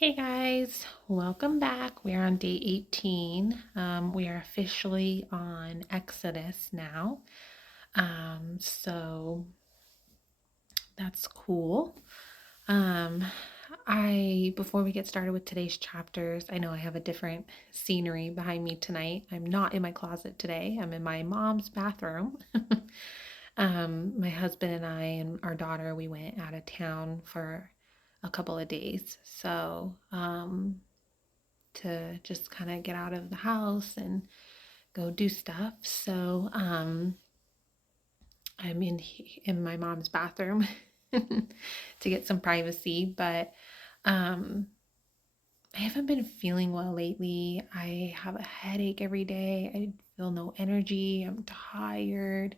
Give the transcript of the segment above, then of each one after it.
Hey guys, welcome back. We are on day 18. We are officially on Exodus now. So that's cool. Um, before we get started with today's chapters, I know I have a different scenery behind me tonight. I'm not in my closet today. I'm in my mom's bathroom. My husband and I and our daughter, we went out of town for a couple of days. To just kind of get out of the house and go do stuff. I'm in my mom's bathroom to get some privacy, but um, I haven't been feeling well lately. I have a headache every day. I feel no energy. I'm tired.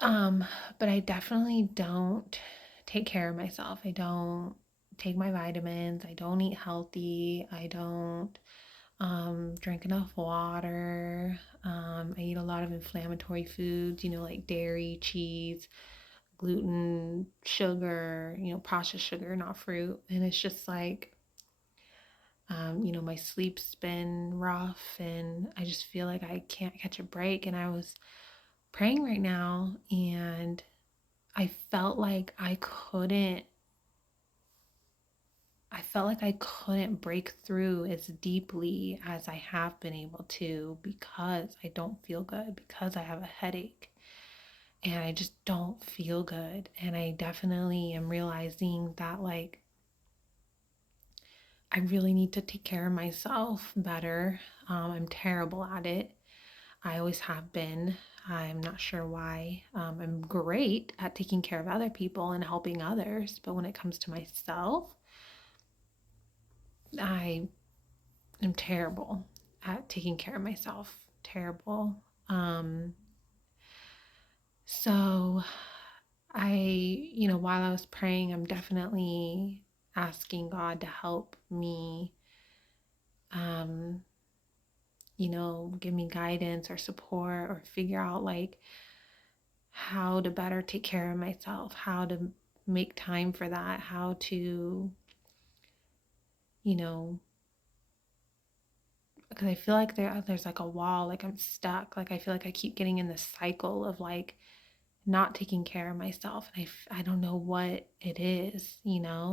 Um, but I definitely don't take care of myself. I don't take my vitamins. I don't eat healthy. I don't drink enough water. I eat a lot of inflammatory foods, like dairy, cheese, gluten, sugar, processed sugar, not fruit. And it's just like, my sleep's been rough and I just feel like I can't catch a break. And I was praying right now and I felt like I couldn't break through as deeply as I have been able to because I don't feel good, because I have a headache and I just don't feel good. And I definitely am realizing that, like, I really need to take care of myself better. I'm terrible at it. I always have been. I'm not sure why. I'm great at taking care of other people and helping others, but when it comes to myself, I I'm terrible at taking care of myself. Terrible. Um, so while I was praying, I'm definitely asking God to help me, um, give me guidance or support or figure out like how to better take care of myself, how to make time for that, how to, you know, because I feel like there's like a wall, like I'm stuck, like I feel like I keep getting in this cycle of like not taking care of myself and I don't know what it is.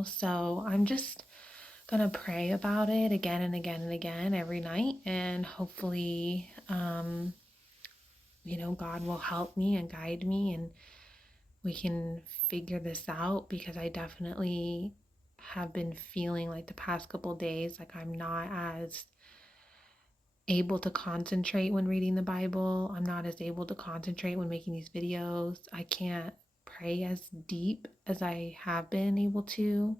So I'm just gonna pray about it again and again and again every night and hopefully God will help me and guide me and we can figure this out because I definitely have been feeling like the past couple days like I'm not as able to concentrate when reading the Bible. I'm not as able to concentrate when making these videos. I can't pray as deep as I have been able to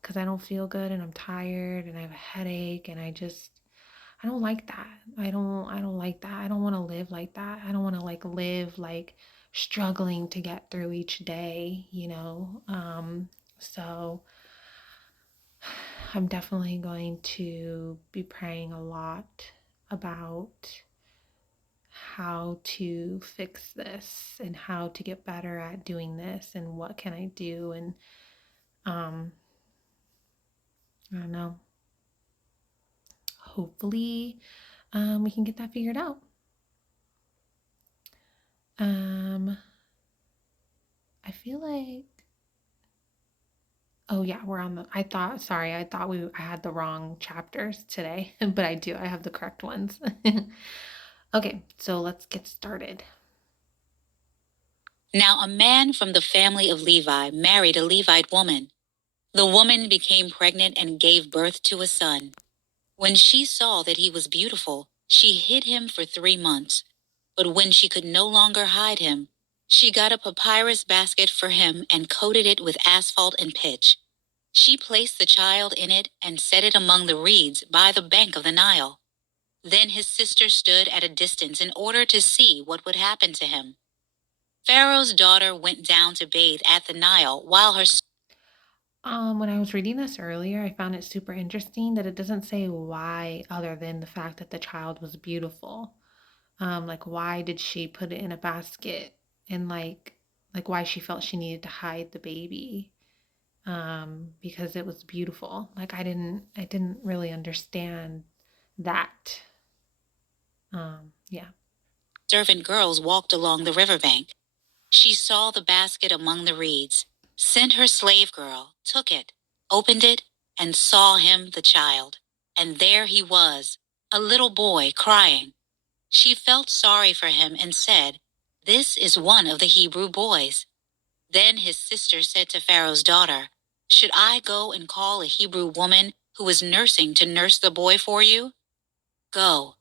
because I don't feel good and I'm tired and I have a headache and I don't like that. I don't like that. I don't want to live like that. I don't want to like live like struggling to get through each day. So I'm definitely going to be praying a lot about how to fix this and how to get better at doing this and what can I do and um I don't know. Hopefully we can get that figured out. Um I feel like oh yeah, we're on the I thought I had the wrong chapters today, but I do. I have the correct ones. Okay, so let's get started. Now a man from the family of Levi married a Levite woman. The woman became pregnant and gave birth to a son. When she saw that he was beautiful, she hid him for 3 months. But when she could no longer hide him, she got a papyrus basket for him and coated it with asphalt and pitch. She placed the child in it and set it among the reeds by the bank of the Nile. Then his sister stood at a distance in order to see what would happen to him. Pharaoh's daughter went down to bathe at the Nile while her When I was reading this earlier, I found it super interesting that it doesn't say why other than the fact that the child was beautiful. Like why did she put it in a basket and like why she felt she needed to hide the baby. because it was beautiful. Like I didn't really understand that. Yeah. Servant girls walked along the riverbank. She saw the basket among the reeds, sent her slave girl, took it, opened it, and saw him, the child. And there he was, a little boy, crying. She felt sorry for him and said, "This is one of the Hebrew boys." Then his sister said to Pharaoh's daughter, "Should I go and call a Hebrew woman who is nursing to nurse the boy for you?" "Go,"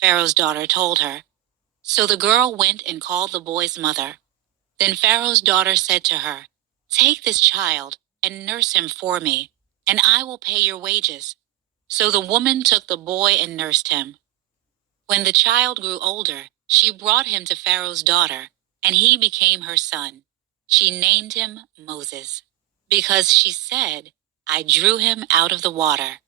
Pharaoh's daughter told her. So the girl went and called the boy's mother. Then Pharaoh's daughter said to her, "Take this child and nurse him for me, and I will pay your wages." So the woman took the boy and nursed him. When the child grew older, she brought him to Pharaoh's daughter, and he became her son. She named him Moses, because she said, "I drew him out of the water."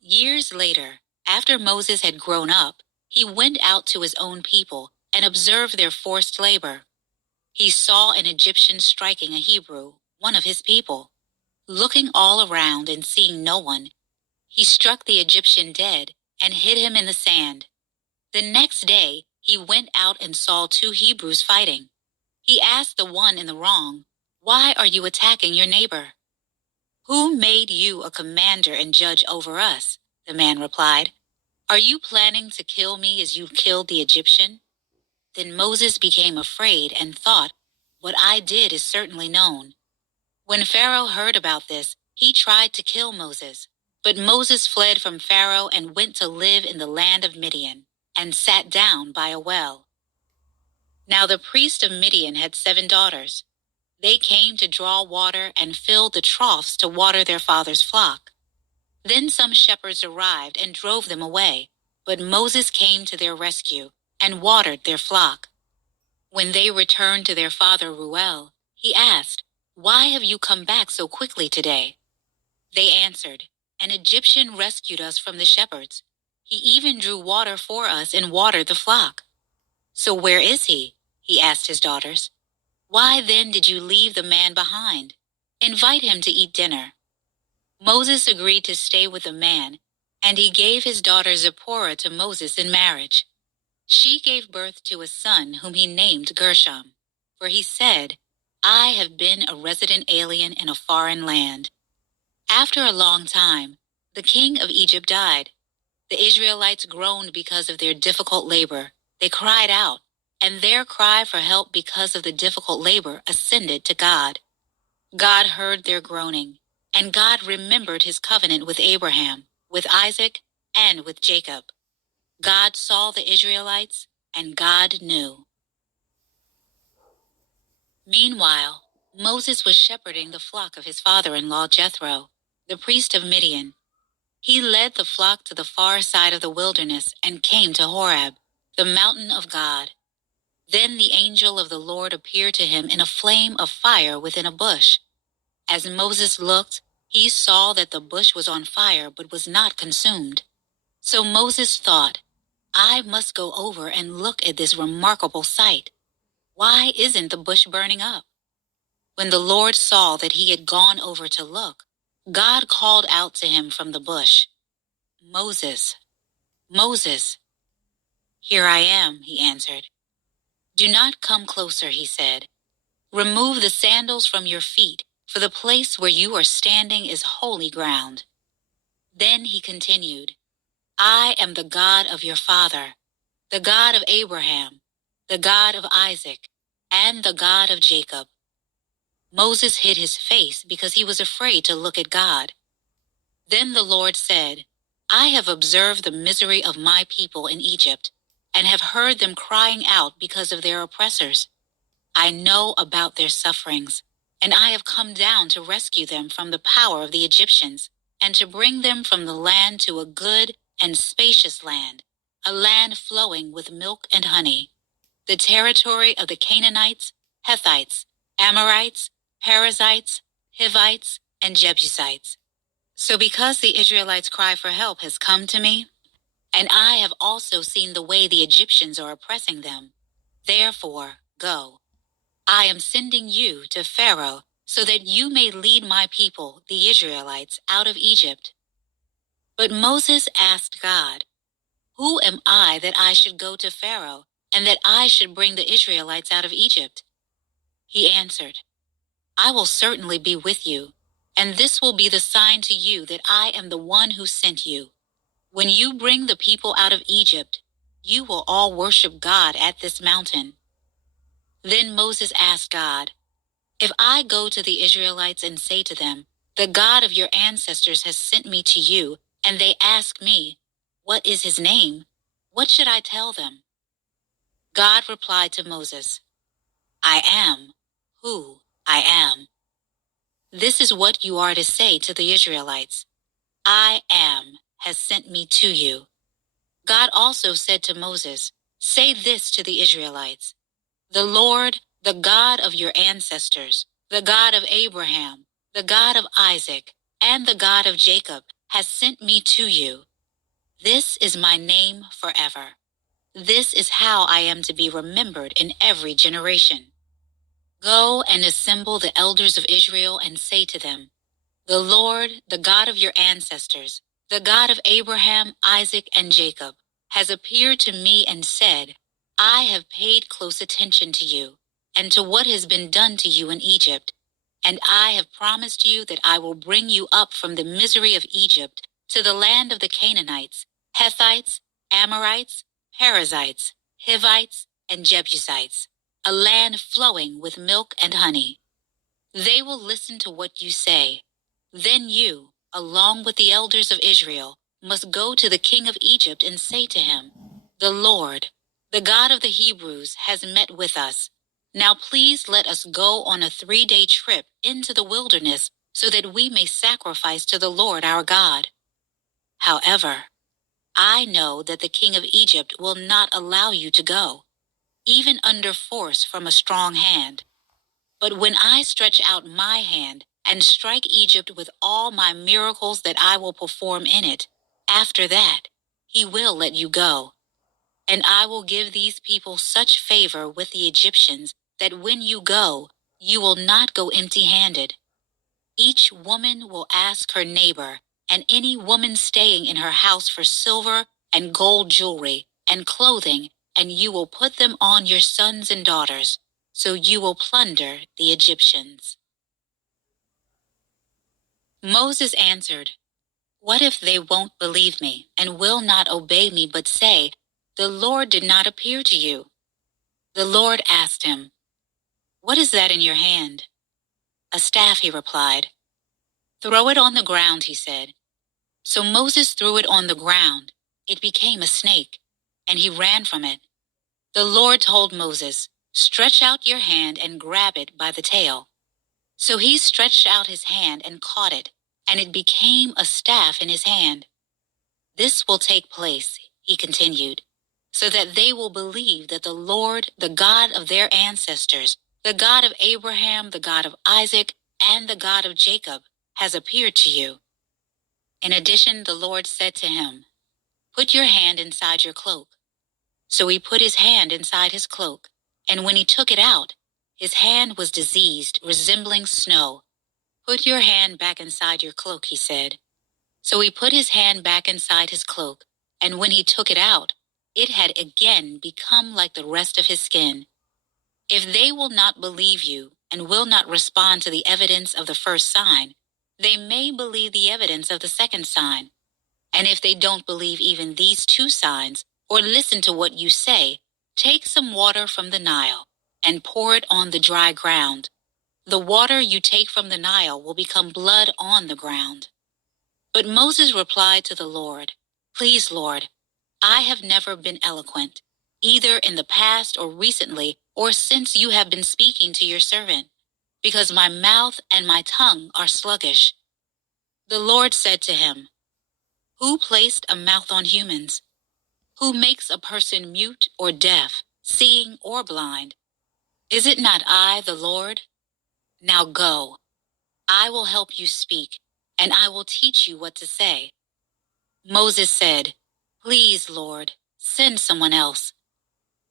Years later, after Moses had grown up, he went out to his own people and observed their forced labor. He saw an Egyptian striking a Hebrew, one of his people. Looking all around and seeing no one, he struck the Egyptian dead and hid him in the sand. The next day, he went out and saw two Hebrews fighting. He asked the one in the wrong, "Why are you attacking your neighbor?" "Who made you a commander and judge over us?" the man replied. "Are you planning to kill me as you killed the Egyptian?" Then Moses became afraid and thought, "What I did is certainly known." When Pharaoh heard about this, he tried to kill Moses. But Moses fled from Pharaoh and went to live in the land of Midian, and sat down by a well. Now the priest of Midian had 7 daughters. They came to draw water and filled the troughs to water their father's flock. Then some shepherds arrived and drove them away, but Moses came to their rescue and watered their flock. When they returned to their father Reuel, he asked, "Why have you come back so quickly today?" They answered, "An Egyptian rescued us from the shepherds. He even drew water for us and watered the flock." "So where is he?" he asked his daughters. "Why then did you leave the man behind? Invite him to eat dinner." Moses agreed to stay with the man, and he gave his daughter Zipporah to Moses in marriage. She gave birth to a son whom he named Gershom, for he said, "I have been a resident alien in a foreign land." After a long time, the king of Egypt died. The Israelites groaned because of their difficult labor. They cried out, and their cry for help because of the difficult labor ascended to God. God heard their groaning, and God remembered his covenant with Abraham, with Isaac, and with Jacob. God saw the Israelites, and God knew. Meanwhile, Moses was shepherding the flock of his father-in-law Jethro, the priest of Midian. He led the flock to the far side of the wilderness and came to Horeb, the mountain of God. Then the angel of the Lord appeared to him in a flame of fire within a bush. As Moses looked, he saw that the bush was on fire but was not consumed. So Moses thought, "I must go over and look at this remarkable sight. Why isn't the bush burning up?" When the Lord saw that he had gone over to look, God called out to him from the bush, "Moses, Moses." "Here I am," he answered. "Do not come closer," he said. "Remove the sandals from your feet, for the place where you are standing is holy ground." Then he continued, "I am the God of your father, the God of Abraham, the God of Isaac, and the God of Jacob." Moses hid his face because he was afraid to look at God. Then the Lord said, "I have observed the misery of my people in Egypt, and have heard them crying out because of their oppressors. I know about their sufferings, and I have come down to rescue them from the power of the Egyptians, and to bring them from the land to a good and spacious land, a land flowing with milk and honey, the territory of the Canaanites, Hethites, Amorites, Perizzites, Hivites, and Jebusites. So because the Israelites' cry for help has come to me, and I have also seen the way the Egyptians are oppressing them, therefore go. I am sending you to Pharaoh so that you may lead my people, the Israelites, out of Egypt." But Moses asked God, "Who am I that I should go to Pharaoh, and that I should bring the Israelites out of Egypt?" He answered, "I will certainly be with you, and this will be the sign to you that I am the one who sent you. When you bring the people out of Egypt, you will all worship God at this mountain." Then Moses asked God, "If I go to the Israelites and say to them, 'The God of your ancestors has sent me to you,' and they ask me, 'What is his name?' what should I tell them?" God replied to Moses, "I am who I am." This is what you are to say to the Israelites: "I am has sent me to you." God also said to Moses, "Say this to the Israelites: 'The Lord, the God of your ancestors, the God of Abraham, the God of Isaac, and the God of Jacob, has sent me to you.' This is my name forever. This is how I am to be remembered in every generation. Go and assemble the elders of Israel and say to them, 'The Lord, the God of your ancestors, the God of Abraham, Isaac, and Jacob, has appeared to me and said, I have paid close attention to you and to what has been done to you in Egypt, and I have promised you that I will bring you up from the misery of Egypt to the land of the Canaanites, Hethites, Amorites, Perizzites, Hivites, and Jebusites, a land flowing with milk and honey. They will listen to what you say. Then you, along with the elders of Israel, must go to the king of Egypt and say to him, 'The Lord, the God of the Hebrews, has met with us. Now please let us go on a 3-day trip into the wilderness so that we may sacrifice to the Lord our God.' However, I know that the king of Egypt will not allow you to go, even under force from a strong hand. But when I stretch out my hand and strike Egypt with all my miracles that I will perform in it, after that, he will let you go. And I will give these people such favor with the Egyptians that when you go, you will not go empty-handed. Each woman will ask her neighbor and any woman staying in her house for silver and gold jewelry and clothing, and you will put them on your sons and daughters. So you will plunder the Egyptians." Moses answered, "What if they won't believe me and will not obey me but say, 'The Lord did not appear to you'?" The Lord asked him, "What is that in your hand?" "A staff," he replied. "Throw it on the ground," he said. So Moses threw it on the ground. It became a snake, and he ran from it. The Lord told Moses, "Stretch out your hand and grab it by the tail." So he stretched out his hand and caught it, and it became a staff in his hand. "This will take place," he continued, "so that they will believe that the Lord, the God of their ancestors, the God of Abraham, the God of Isaac, and the God of Jacob, has appeared to you." In addition, the Lord said to him, "Put your hand inside your cloak." So he put his hand inside his cloak, and when he took it out, his hand was diseased, resembling snow. "Put your hand back inside your cloak," he said. So he put his hand back inside his cloak, and when he took it out, it had again become like the rest of his skin. If they will not believe you and will not respond to the evidence of the first sign, they may believe the evidence of the second sign. And if they don't believe even these 2 signs, or listen to what you say, take some water from the Nile and pour it on the dry ground. The water you take from the Nile will become blood on the ground." But Moses replied to the Lord, "Please, Lord, I have never been eloquent, either in the past or recently, or since you have been speaking to your servant, because my mouth and my tongue are sluggish." The Lord said to him, "Who placed a mouth on humans? Who makes a person mute or deaf, seeing or blind? Is it not I, the Lord? Now go. I will help you speak, and I will teach you what to say." Moses said, "Please, Lord, send someone else."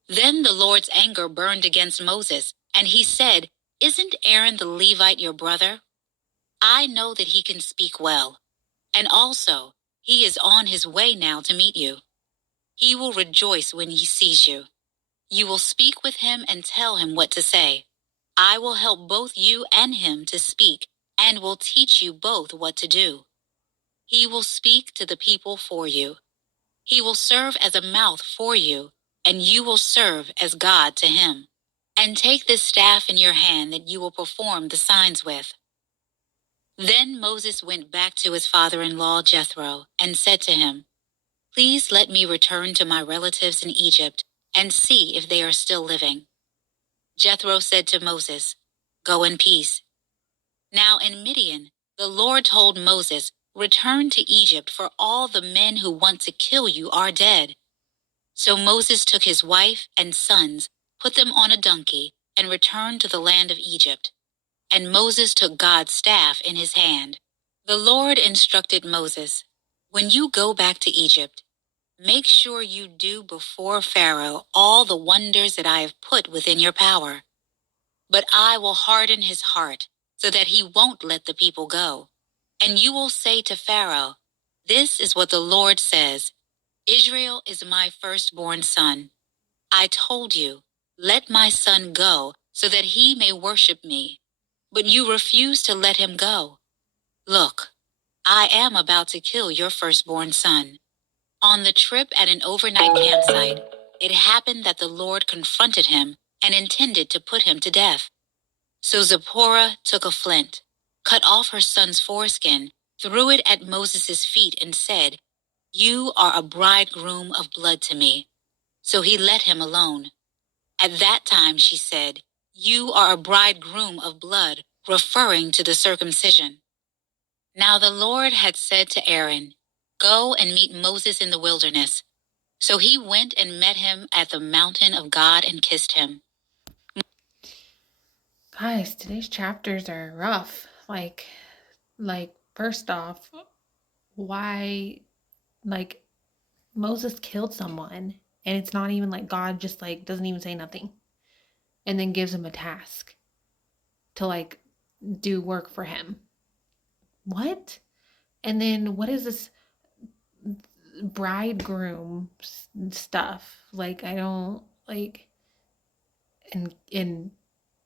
Then the Lord's anger burned against Moses, and he said, Isn't Aaron the Levite your brother? I know that he can speak well, and also he is on his way now to meet you. He will rejoice when he sees you. You will speak with him and tell him what to say. I will help both you and him to speak and will teach you both what to do. He will speak to the people for you. He will serve as a mouth for you, and you will serve as God to him. And take this staff in your hand that you will perform the signs with. Then Moses went back to his father-in-law Jethro and said to him, Please let me return to my relatives in Egypt and see if they are still living. Jethro said to Moses, Go in peace. Now in Midian, the Lord told Moses, Return to Egypt, for all the men who want to kill you are dead. So Moses took his wife and sons, put them on a donkey, and returned to the land of Egypt. And Moses took God's staff in his hand. The Lord instructed Moses, When you go back to Egypt, make sure you do before Pharaoh all the wonders that I have put within your power. But I will harden his heart, so that he won't let the people go. And you will say to Pharaoh, This is what the Lord says, Israel is my firstborn son. I told you, Let my son go, so that he may worship me. But you refuse to let him go. Look, I am about to kill your firstborn son. On the trip at an overnight campsite, it happened that the Lord confronted him and intended to put him to death. So Zipporah took a flint, cut off her son's foreskin, threw it at Moses' feet, and said, You are a bridegroom of blood to me. So he let him alone. At that time she said, You are a bridegroom of blood, referring to the circumcision. Now the Lord had said to Aaron, Go and meet Moses in the wilderness. So he went and met him at the mountain of God and kissed him. Guys, today's chapters are rough. Like first off, why like Moses killed someone and it's not even like God just like doesn't even say nothing and then gives him a task to like do work for him. What? And then what is this bridegroom stuff? Like I don't like and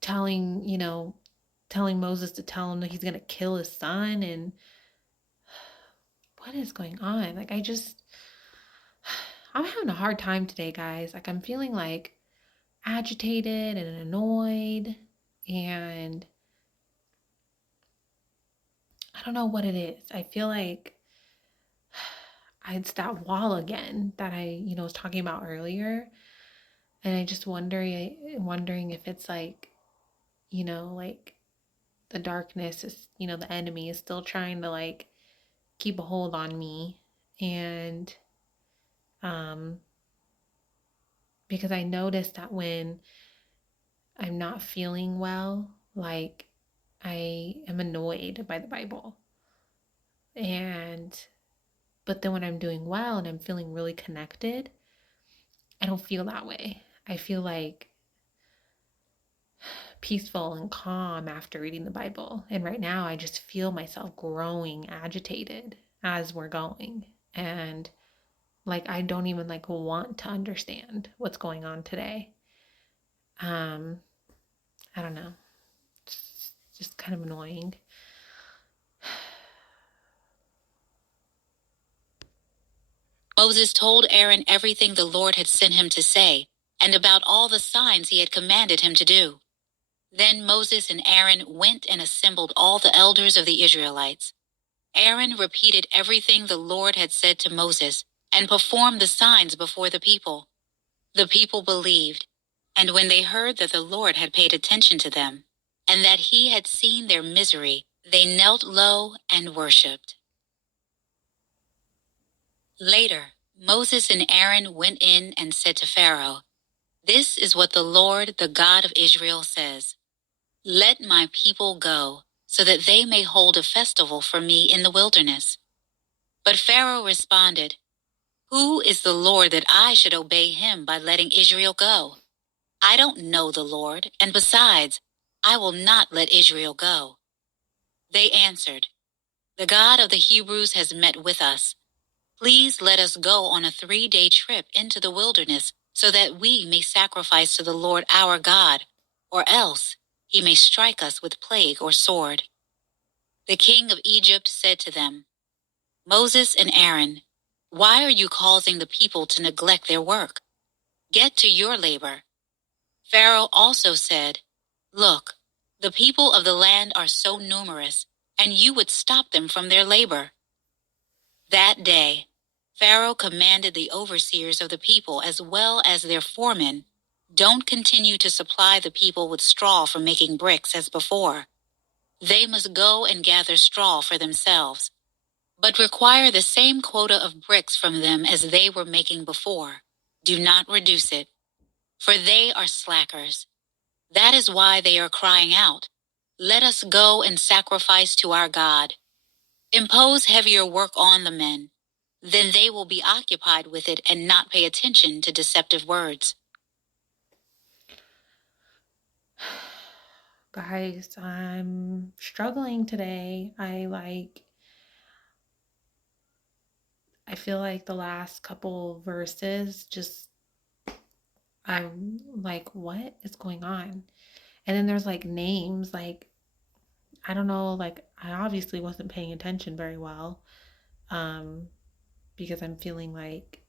telling, telling Moses to tell him that he's going to kill his son and what is going on? Like I'm having a hard time today, guys. Like I'm feeling like agitated and annoyed and I don't know what it is. I feel like it's that wall again that I, was talking about earlier. And I just wondering if it's like, like the darkness is, the enemy is still trying to like keep a hold on me. And um because I noticed that when I'm not feeling well, like I am annoyed by the Bible. And but then when I'm doing well and I'm feeling really connected, I don't feel that way. I feel like peaceful and calm after reading the Bible. And right now I just feel myself growing agitated as we're going. And like I don't even like want to understand what's going on today. I don't know. It's just kind of annoying. Moses told Aaron everything the Lord had sent him to say, and about all the signs he had commanded him to do. Then Moses and Aaron went and assembled all the elders of the Israelites. Aaron repeated everything the Lord had said to Moses and performed the signs before the people. The people believed, and when they heard that the Lord had paid attention to them, and that he had seen their misery, they knelt low and worshipped. Later, Moses and Aaron went in and said to Pharaoh, This is what the Lord, the God of Israel, says. Let my people go, so that they may hold a festival for me in the wilderness. But Pharaoh responded, Who is the Lord that I should obey him by letting Israel go? I don't know the Lord, and besides, I will not let Israel go." They answered, "The God of the Hebrews has met with us. Please let us go on a 3-day trip into the wilderness so that we may sacrifice to the Lord our God, or else he may strike us with plague or sword." The king of Egypt said to them, "Moses and Aaron, why are you causing the people to neglect their work? Get to your labor." Pharaoh also said, "Look, the people of the land are so numerous, and you would stop them from their labor." That day, Pharaoh commanded the overseers of the people as well as their foremen, "Don't continue to supply the people with straw for making bricks as before. They must go and gather straw for themselves, but require the same quota of bricks from them as they were making before. Do not reduce it, for they are slackers. That is why they are crying out, 'Let us go and sacrifice to our God.' Impose heavier work on the men. Then they will be occupied with it and not pay attention to deceptive words." Guys, I'm struggling today. I feel like the last couple verses just I'm like, what is going on? And then there's like names, like I don't know, like I obviously wasn't paying attention very well. Um, because I'm feeling like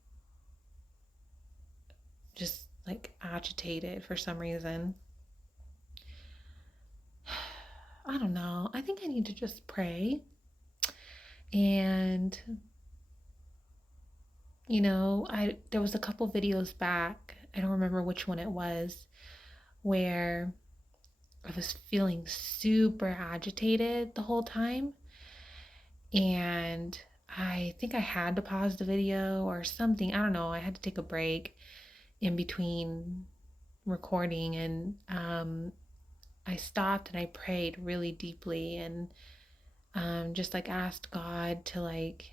just like agitated for some reason. I don't know. I think I need to just pray. And I there was a couple videos back. I don't remember which one it was where I was feeling super agitated the whole time. And I think I had to pause the video or something. I don't know. I had to take a break in between recording, and I stopped and I prayed really deeply, and just like asked God to like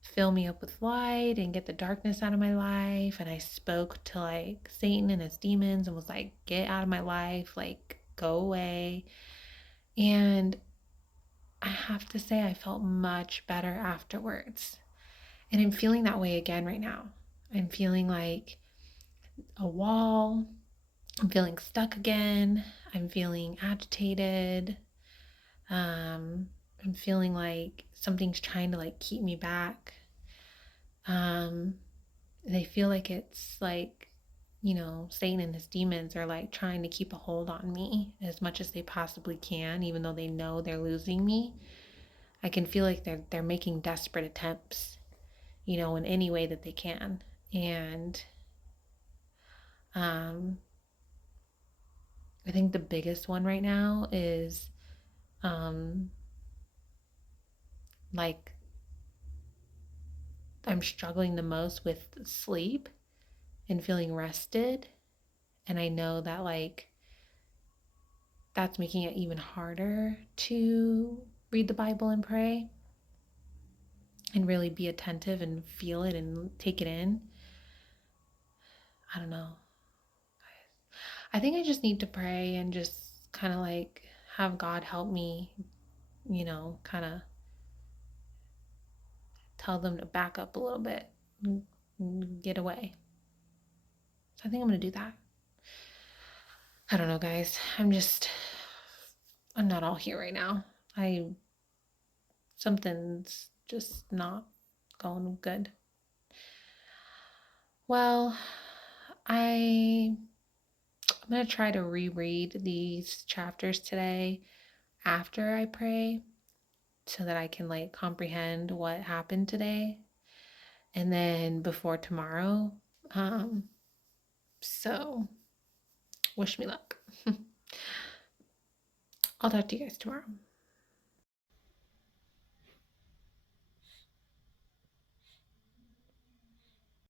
fill me up with light and get the darkness out of my life. And I spoke to like Satan and his demons and was like, get out of my life, like go away. And I have to say, I felt much better afterwards. And I'm feeling that way again right now. I'm feeling like a wall. I'm feeling stuck again. I'm feeling agitated. I'm feeling like something's trying to like keep me back. Um, they feel like it's like, Satan and his demons are like trying to keep a hold on me as much as they possibly can, even though they know they're losing me. I can feel like they're making desperate attempts, in any way that they can. And um, I think the biggest one right now is um, like I'm struggling the most with sleep and feeling rested. And I know that like that's making it even harder to read the Bible and pray and really be attentive and feel it and take it in. I don't know. I think I just need to pray and just kind of like have God help me, kind of tell them to back up a little bit and get away. So I think I'm going to do that. I don't know, guys. I'm not all here right now. Something's just not going good. Well, I'm going to try to reread these chapters today after I pray so that I can like comprehend what happened today and then before tomorrow. Um, so wish me luck. I'll talk to you guys tomorrow.